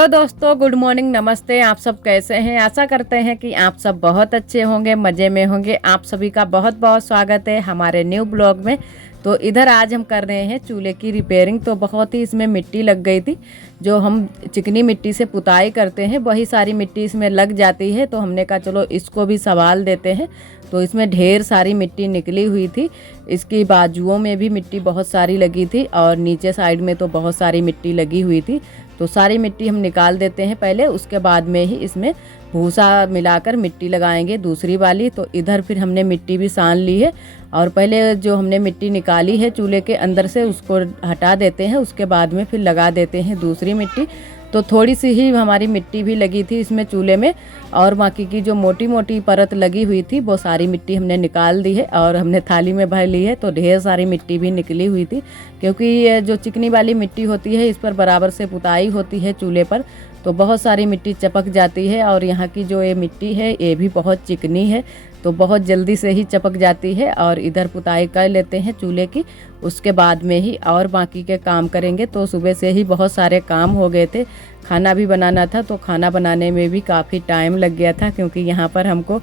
Hello दोस्तों, good morning, नमस्ते। आप सब कैसे हैं? आशा करते हैं कि आप सब बहुत अच्छे होंगे, मज़े में होंगे। आप सभी का बहुत बहुत स्वागत है हमारे न्यू ब्लॉग में। तो इधर आज हम कर रहे हैं चूल्हे की रिपेयरिंग। तो बहुत ही इसमें मिट्टी लग गई थी। जो हम चिकनी मिट्टी से पुताई करते हैं वही सारी मिट्टी इसमें लग जाती है। तो हमने कहा चलो इसको भी संभाल देते हैं। तो इसमें ढेर सारी मिट्टी निकली हुई थी। इसकी बाजुओं में भी मिट्टी बहुत सारी लगी थी और नीचे साइड में तो बहुत सारी मिट्टी लगी हुई थी। तो सारी मिट्टी हम निकाल देते हैं पहले, उसके बाद में ही इसमें भूसा मिलाकर मिट्टी लगाएंगे दूसरी वाली। तो इधर फिर हमने मिट्टी भी सान ली है और पहले जो हमने मिट्टी निकाली है चूल्हे के अंदर से उसको हटा देते हैं। उसके बाद में फिर लगा देते हैं दूसरी मिट्टी। तो थोड़ी सी ही हमारी मिट्टी भी लगी थी इसमें चूल्हे में, और बाकी की जो मोटी मोटी परत लगी हुई थी वो सारी मिट्टी हमने निकाल दी है और हमने थाली में भर ली है। तो ढेर सारी मिट्टी भी निकली हुई थी, क्योंकि ये जो चिकनी वाली मिट्टी होती है इस पर बराबर से पुताई होती है चूल्हे पर। तो बहुत सारी मिट्टी चपक जाती है और यहाँ की जो ये मिट्टी है ये भी बहुत चिकनी है, तो बहुत जल्दी से ही चपक जाती है। और इधर पुताई कर लेते हैं चूल्हे की, उसके बाद में ही और बाकी के काम करेंगे। तो सुबह से ही बहुत सारे काम हो गए थे, खाना भी बनाना था। तो खाना बनाने में भी काफ़ी टाइम लग गया था, क्योंकि यहाँ पर हमको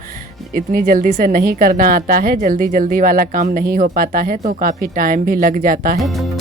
इतनी जल्दी से नहीं करना आता है, जल्दी जल्दी वाला काम नहीं हो पाता है, तो काफ़ी टाइम भी लग जाता है।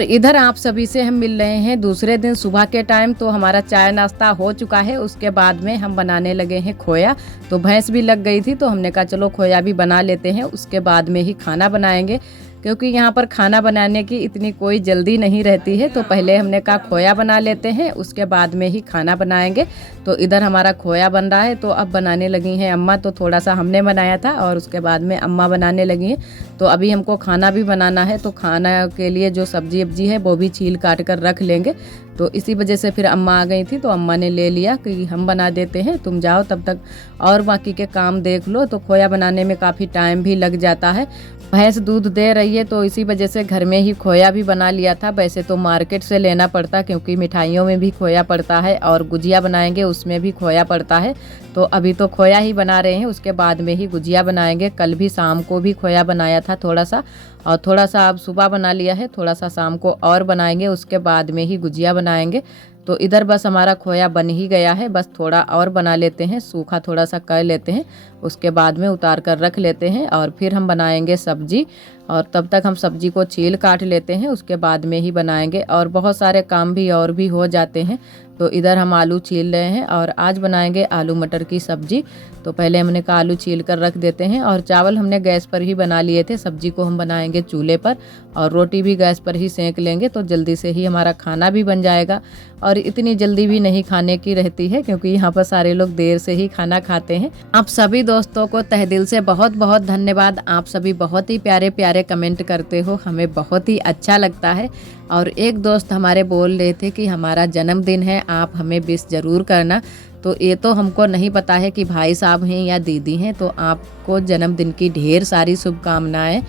इधर आप सभी से हम मिल रहे हैं दूसरे दिन सुबह के टाइम। तो हमारा चाय नाश्ता हो चुका है, उसके बाद में हम बनाने लगे हैं खोया। तो भैंस भी लग गई थी तो हमने कहा चलो खोया भी बना लेते हैं, उसके बाद में ही खाना बनाएंगे, क्योंकि यहाँ पर खाना बनाने की इतनी कोई जल्दी नहीं रहती है। तो पहले हमने कहा खोया बना लेते हैं, उसके बाद में ही खाना बनाएंगे। तो इधर हमारा खोया बन रहा है। तो अब बनाने लगी हैं अम्मा। तो थोड़ा सा हमने बनाया था और उसके बाद में अम्मा बनाने लगी हैं। तो अभी हमको खाना भी बनाना है, तो खाना के लिए जो सब्जी वब्जी है वो भी छील काट कर रख लेंगे। तो इसी वजह से फिर अम्मा आ गई थी, तो अम्मा ने ले लिया कि हम बना देते हैं, तुम जाओ तब तक और बाकी के काम देख लो। तो खोया बनाने में काफ़ी टाइम भी लग जाता है। भैंस दूध दे रही है तो इसी वजह से घर में ही खोया भी बना लिया था। वैसे तो मार्केट से लेना पड़ता, क्योंकि मिठाइयों में भी खोया पड़ता है और गुजिया बनाएंगे उसमें भी खोया पड़ता है। तो अभी तो खोया ही बना रहे हैं, उसके बाद में ही गुजिया बनाएंगे। कल भी शाम को भी खोया बनाया था थोड़ा सा, और थोड़ा सा अब सुबह बना लिया है, थोड़ा सा शाम को और बनाएंगे, उसके बाद में ही गुजिया बनाएंगे। तो इधर बस हमारा खोया बन ही गया है, बस थोड़ा और बना लेते हैं, सूखा थोड़ा सा कर लेते हैं, उसके बाद में उतार कर रख लेते हैं और फिर हम बनाएंगे सब्जी। और तब तक हम सब्जी को छील काट लेते हैं, उसके बाद में ही बनाएंगे। और बहुत सारे काम भी और भी हो जाते हैं। तो इधर हम आलू छील रहे हैं और आज बनाएंगे आलू मटर की सब्जी। तो पहले हमने कहा आलू छील कर रख देते हैं, और चावल हमने गैस पर ही बना लिए थे। सब्जी को हम बनाएंगे चूल्हे पर और रोटी भी गैस पर ही सेंक लेंगे, तो जल्दी से ही हमारा खाना भी बन जाएगा। और इतनी जल्दी भी नहीं खाने की रहती है, क्योंकि यहाँ पर सारे लोग देर से ही खाना खाते हैं। आप सभी दोस्तों को तहे दिल से बहुत बहुत धन्यवाद। आप सभी बहुत ही प्यारे प्यारे कमेंट करते हो, हमें बहुत ही अच्छा लगता है। और एक दोस्त हमारे बोल रहे थे कि हमारा जन्मदिन है, आप हमें विश ज़रूर करना। तो ये तो हमको नहीं पता है कि भाई साहब हैं या दीदी हैं। तो आपको जन्मदिन की ढेर सारी शुभकामनाएं,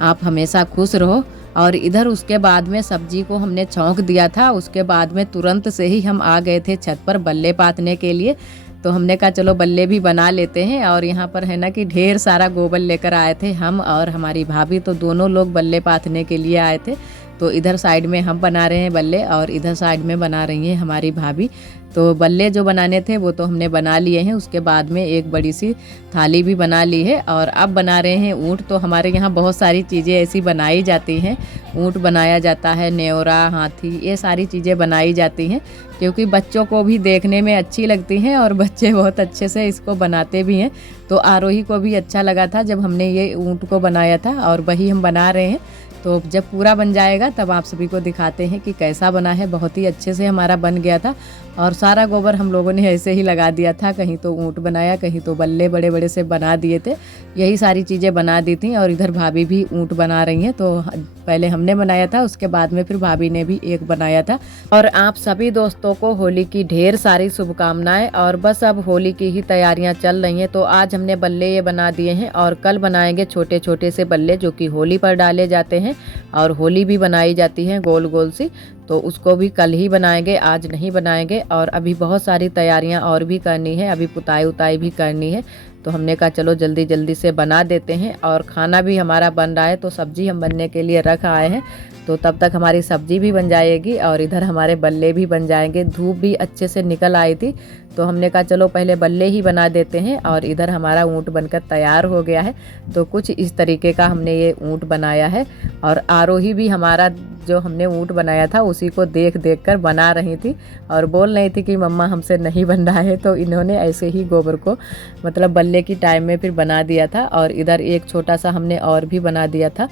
आप हमेशा खुश रहो। और इधर उसके बाद में सब्जी को हमने छौंक दिया था, उसके बाद में तुरंत से ही हम आ गए थे छत पर बल्ले पातने के लिए। तो हमने कहा चलो बल्ले भी बना लेते हैं। और यहाँ पर है ना कि ढेर सारा गोबर लेकर आए थे हम और हमारी भाभी, तो दोनों लोग बल्ले पातने के लिए आए थे। तो इधर साइड में हम बना रहे हैं बल्ले और इधर साइड में बना रही हैं हमारी भाभी। तो बल्ले जो बनाने थे वो तो हमने बना लिए हैं, उसके बाद में एक बड़ी सी थाली भी बना ली है। और अब बना रहे हैं ऊँट। तो हमारे यहाँ बहुत सारी चीज़ें ऐसी बनाई जाती हैं, ऊँट बनाया जाता है, नेवरा, हाथी, ये सारी चीज़ें बनाई जाती हैं, क्योंकि बच्चों को भी देखने में अच्छी लगती हैं और बच्चे बहुत अच्छे से इसको बनाते भी हैं। तो आरोही को भी अच्छा लगा था जब हमने ये ऊँट को बनाया था, और वही हम बना रहे हैं। तो जब पूरा बन जाएगा तब आप सभी को दिखाते हैं कि कैसा बना है। बहुत ही अच्छे से हमारा बन गया था और सारा गोबर हम लोगों ने ऐसे ही लगा दिया था, कहीं तो ऊँट बनाया, कहीं तो बल्ले बड़े बड़े से बना दिए थे, यही सारी चीज़ें बना दी थी। और इधर भाभी भी ऊँट बना रही हैं। तो पहले हमने बनाया था, उसके बाद में फिर भाभी ने भी एक बनाया था। और आप सभी दोस्तों को होली की ढेर सारी शुभकामनाएं। और बस अब होली की ही तैयारियां चल रही हैं। तो आज हमने बल्ले ये बना दिए हैं और कल बनाएंगे छोटे छोटे से बल्ले, जो कि होली पर डाले जाते हैं और होली भी बनाई जाती है गोल गोल सी। तो उसको भी कल ही बनाएंगे, आज नहीं बनाएंगे। और अभी बहुत सारी तैयारियां और भी करनी है, अभी पुताई उताई भी करनी है। तो हमने कहा चलो जल्दी जल्दी से बना देते हैं। और खाना भी हमारा बन रहा है, तो सब्ज़ी हम बनने के लिए रख आए हैं, तो तब तक हमारी सब्ज़ी भी बन जाएगी और इधर हमारे बल्ले भी बन जाएंगे। धूप भी अच्छे से निकल आई थी, तो हमने कहा चलो पहले बल्ले ही बना देते हैं। और इधर हमारा ऊँट बनकर तैयार हो गया है। तो कुछ इस तरीके का हमने ये ऊँट बनाया है। और आरोही भी हमारा जो हमने ऊँट बनाया था उसी को देख देख कर बना रही थी और बोल रही थी कि मम्मा हमसे नहीं बन रहा है। तो इन्होंने ऐसे ही गोबर को मतलब बल्ले की टाइम में फिर बना दिया था। और इधर एक छोटा सा हमने और भी बना दिया था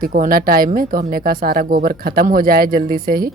तिकोना टाइम में, तो हमने कहा सारा गोबर ख़त्म हो जाए जल्दी से ही।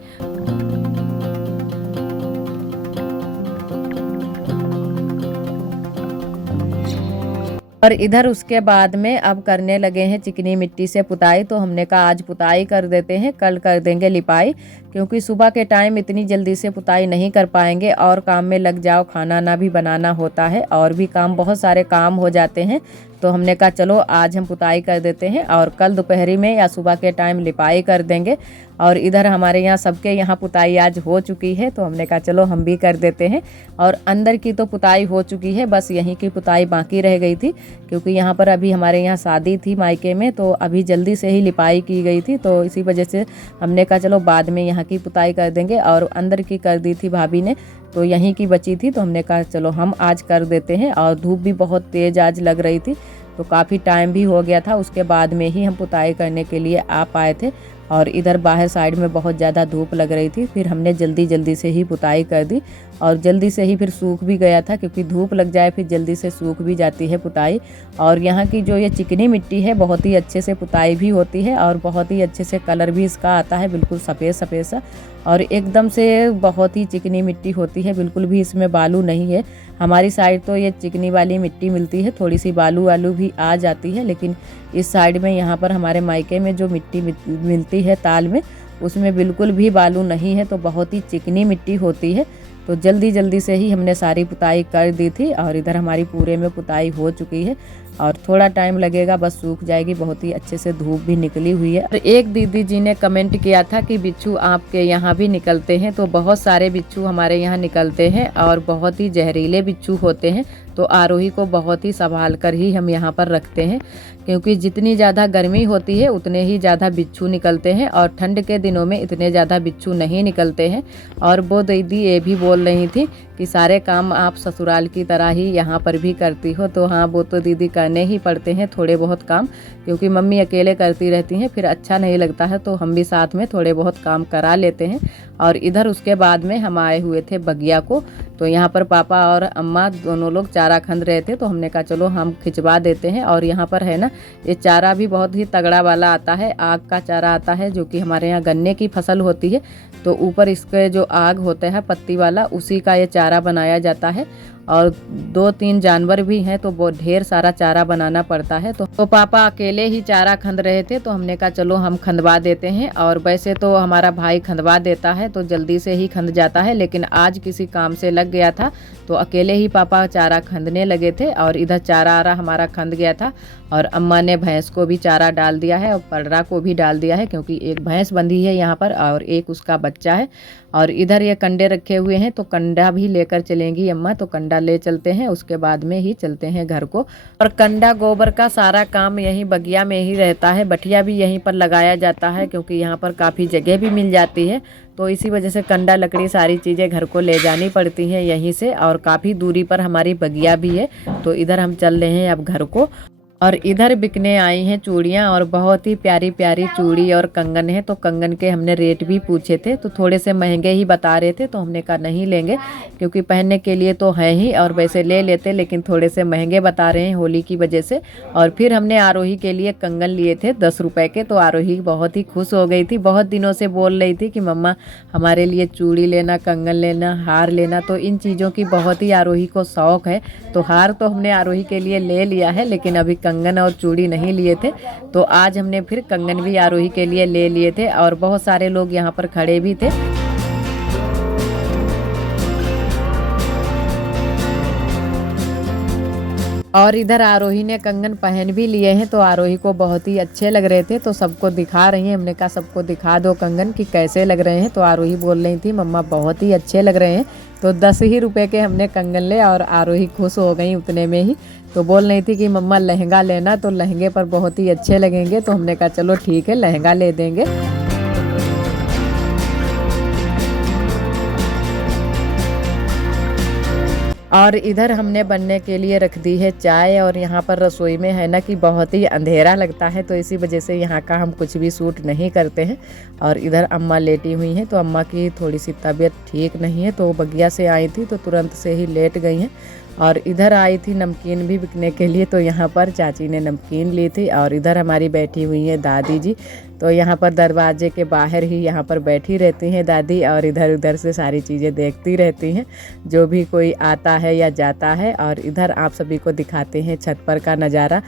और इधर उसके बाद में अब करने लगे हैं चिकनी मिट्टी से पुताई। तो हमने कहा आज पुताई कर देते हैं, कल कर देंगे लिपाई, क्योंकि सुबह के टाइम इतनी जल्दी से पुताई नहीं कर पाएंगे और काम में लग जाओ, खाना ना भी बनाना होता है और भी काम, बहुत सारे काम हो जाते हैं। तो हमने कहा चलो आज हम पुताई कर देते हैं और कल दोपहरी में या सुबह के टाइम लिपाई कर देंगे। और इधर हमारे यहाँ सबके यहाँ पुताई आज हो चुकी है, तो हमने कहा चलो हम भी कर देते हैं। और अंदर की तो पुताई हो चुकी है, बस यहीं की पुताई बाकी रह गई थी, क्योंकि यहाँ पर अभी हमारे यहाँ शादी थी मायके में, तो अभी जल्दी से ही लिपाई की गई थी। तो इसी वजह से हमने कहा चलो बाद में यहाँ की पुताई कर देंगे। और अंदर की कर दी थी भाभी ने, तो यहीं की बची थी, तो हमने कहा चलो हम आज कर देते हैं। और धूप भी बहुत तेज़ आज लग रही थी, तो काफ़ी टाइम भी हो गया था, उसके बाद में ही हम पुताई करने के लिए आ पाए थे। और इधर बाहर साइड में बहुत ज़्यादा धूप लग रही थी, फिर हमने जल्दी जल्दी से ही पुताई कर दी और जल्दी से ही फिर सूख भी गया था, क्योंकि धूप लग जाए फिर जल्दी से सूख भी जाती है पुताई। और यहाँ की जो ये चिकनी मिट्टी है बहुत ही अच्छे से पुताई भी होती है और बहुत ही अच्छे से कलर भी इसका आता है, बिल्कुल सफ़ेद सफ़ेद सा, और एकदम से बहुत ही चिकनी मिट्टी होती है, बिल्कुल भी इसमें बालू नहीं है। हमारी साइड तो ये चिकनी वाली मिट्टी मिलती है, थोड़ी सी बालू वालू भी आ जाती है, लेकिन इस साइड में यहाँ पर हमारे मायके में जो मिट्टी मिलती है ताल में, उसमें बिल्कुल भी बालू नहीं है, तो बहुत ही चिकनी मिट्टी होती है। तो जल्दी जल्दी से ही हमने सारी पुताई कर दी थी और इधर हमारी पूरे में पुताई हो चुकी है और थोड़ा टाइम लगेगा, बस सूख जाएगी, बहुत ही अच्छे से धूप भी निकली हुई है। और एक दीदी जी ने कमेंट किया था कि बिच्छू आपके यहाँ भी निकलते हैं, तो बहुत सारे बिच्छू हमारे यहाँ निकलते हैं और बहुत ही जहरीले बिच्छू होते हैं। तो आरोही को बहुत ही संभाल कर ही हम यहाँ पर रखते हैं, क्योंकि जितनी ज़्यादा गर्मी होती है उतने ही ज़्यादा बिच्छू निकलते हैं और ठंड के दिनों में इतने ज़्यादा बिच्छू नहीं निकलते हैं। और वो दीदी ये भी बोल रही थी कि सारे काम आप ससुराल की तरह ही यहाँ पर भी करती हो, तो हाँ वो तो दीदी करने ही पड़ते हैं थोड़े बहुत काम, क्योंकि मम्मी अकेले करती रहती हैं, फिर अच्छा नहीं लगता है, तो हम भी साथ में थोड़े बहुत काम करा लेते हैं। और इधर उसके बाद में हम आए हुए थे बगिया को, तो यहाँ पर पापा और अम्मा दोनों लोग चारा खंद रहे थे, तो हमने कहा चलो हम खिंचवा देते हैं। और यहाँ पर है ना, ये चारा भी बहुत ही तगड़ा वाला आता है, आग का चारा आता है, जो कि हमारे यहाँ गन्ने की फसल होती है, तो ऊपर इसके जो आग होता है पत्ती वाला, उसी का ये चारा बनाया जाता है। और 2-3 जानवर भी हैं, तो बहुत ढेर सारा चारा बनाना पड़ता है। तो पापा अकेले ही चारा खंद रहे थे, तो हमने कहा चलो हम खंदवा देते हैं। और वैसे तो हमारा भाई खंदवा देता है, तो जल्दी से ही खंद जाता है, लेकिन आज किसी काम से लग गया था, तो अकेले ही पापा चारा खंदने लगे थे। और इधर चारा आरा हमारा खंद गया था और अम्मा ने भैंस को भी चारा डाल दिया है और पलरा को भी डाल दिया है, क्योंकि एक भैंस बंधी है यहाँ पर और एक उसका बच्चा है। और इधर ये कंडे रखे हुए हैं, तो कंडा भी लेकर चलेंगी अम्मा, तो कंडा ले चलते हैं, उसके बाद में ही चलते हैं घर को। और कंडा गोबर का सारा काम यहीं बगिया में ही रहता है, बटिया भी यहीं पर लगाया जाता है, क्योंकि यहाँ पर काफ़ी जगह भी मिल जाती है, तो इसी वजह से कंडा लकड़ी सारी चीज़ें घर को ले जानी पड़ती हैं यहीं से। और काफ़ी दूरी पर हमारी बगिया भी है, तो इधर हम चल रहे हैं अब घर को। और इधर बिकने आई हैं चूड़ियाँ, और बहुत ही प्यारी प्यारी चूड़ी और कंगन है, तो कंगन के हमने रेट भी पूछे थे, तो थोड़े से महंगे ही बता रहे थे, तो हमने कहा नहीं लेंगे, क्योंकि पहनने के लिए तो है ही, और वैसे ले लेते, लेकिन थोड़े से महंगे बता रहे हैं होली की वजह से। और फिर हमने आरोही के लिए कंगन लिए थे 10 रुपए के, तो आरोही बहुत ही खुश हो गई थी, बहुत दिनों से बोल रही थी कि मम्मा हमारे लिए चूड़ी लेना, कंगन लेना, हार लेना, तो इन चीज़ों की बहुत ही आरोही को शौक़ है। तो हार तो हमने आरोही के लिए ले लिया है, लेकिन अभी कंगन और चूड़ी नहीं लिए थे, तो आज हमने फिर कंगन भी आरोही के लिए ले लिए थे। और बहुत सारे लोग यहाँ पर खड़े भी थे। और इधर आरोही ने कंगन पहन भी लिए हैं, तो आरोही को बहुत ही अच्छे लग रहे थे, तो सबको दिखा रही हैं। हमने कहा सबको दिखा दो कंगन कि कैसे लग रहे हैं, तो आरोही बोल रही थी मम्मा बहुत ही अच्छे लग रहे हैं। तो 10 ही रुपए के हमने कंगन ले और आरोही खुश हो गई उतने में ही। तो बोल रही थी कि मम्मा लहंगा लेना, तो लहंगे पर बहुत ही अच्छे लगेंगे। तो हमने कहा चलो ठीक है, लहंगा ले देंगे। और इधर हमने बनने के लिए रख दी है चाय। और यहाँ पर रसोई में है ना कि बहुत ही अंधेरा लगता है, तो इसी वजह से यहाँ का हम कुछ भी शूट नहीं करते हैं। और इधर अम्मा लेटी हुई हैं, तो अम्मा की थोड़ी सी तबीयत ठीक नहीं है, तो वो बगिया से आई थी तो तुरंत से ही लेट गई हैं। और इधर आई थी नमकीन भी बिकने के लिए, तो यहाँ पर चाची ने नमकीन ली थी। और इधर हमारी बैठी हुई है दादी जी, तो यहाँ पर दरवाजे के बाहर ही यहाँ पर बैठी रहती हैं दादी, और इधर उधर से सारी चीज़ें देखती रहती हैं जो भी कोई आता है या जाता है। और इधर आप सभी को दिखाते हैं छत पर का नज़ारा।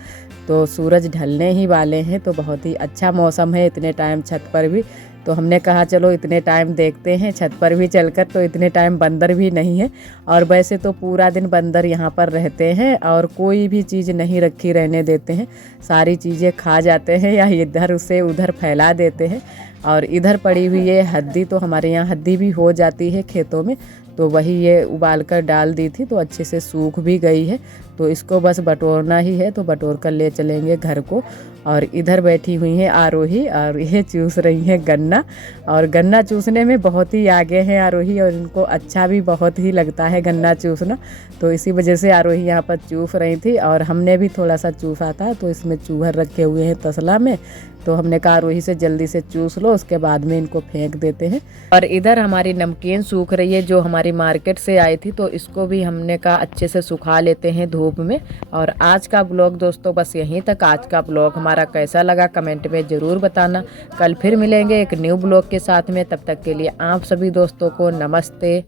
तो सूरज ढलने ही वाले हैं, तो बहुत ही अच्छा मौसम है इतने टाइम छत पर भी। तो हमने कहा चलो इतने टाइम देखते हैं छत पर भी चलकर, तो इतने टाइम बंदर भी नहीं है। और वैसे तो पूरा दिन बंदर यहाँ पर रहते हैं और कोई भी चीज़ नहीं रखी रहने देते हैं, सारी चीज़ें खा जाते हैं या इधर से उधर फैला देते हैं। और इधर पड़ी हुई है हद्दी, तो हमारे यहाँ हद्दी भी हो जाती है खेतों में, तो वही ये उबाल कर डाल दी थी, तो अच्छे से सूख भी गई है। तो इसको बस बटोरना ही है, तो बटोर कर ले चलेंगे घर को। और इधर बैठी हुई हैं आरोही, और ये चूस रही हैं गन्ना। और गन्ना चूसने में बहुत ही आगे हैं आरोही, और इनको अच्छा भी बहुत ही लगता है गन्ना चूसना, तो इसी वजह से आरोही यहाँ पर चूस रही थी। और हमने भी थोड़ा सा चूसा था, तो इसमें चूहर रखे हुए हैं तसला में, तो हमने कहा आरोही से जल्दी से चूस लो, उसके बाद में इनको फेंक देते हैं। और इधर हमारी नमकीन सूख रही है जो हमारी मार्केट से आई थी, तो इसको भी हमने कहा अच्छे से सुखा लेते हैं धूप में। और आज का ब्लॉग दोस्तों बस यहीं तक। आज का ब्लॉग हमारा कैसा लगा कमेंट में ज़रूर बताना। कल फिर मिलेंगे एक न्यू ब्लॉग के साथ में, तब तक के लिए आप सभी दोस्तों को नमस्ते।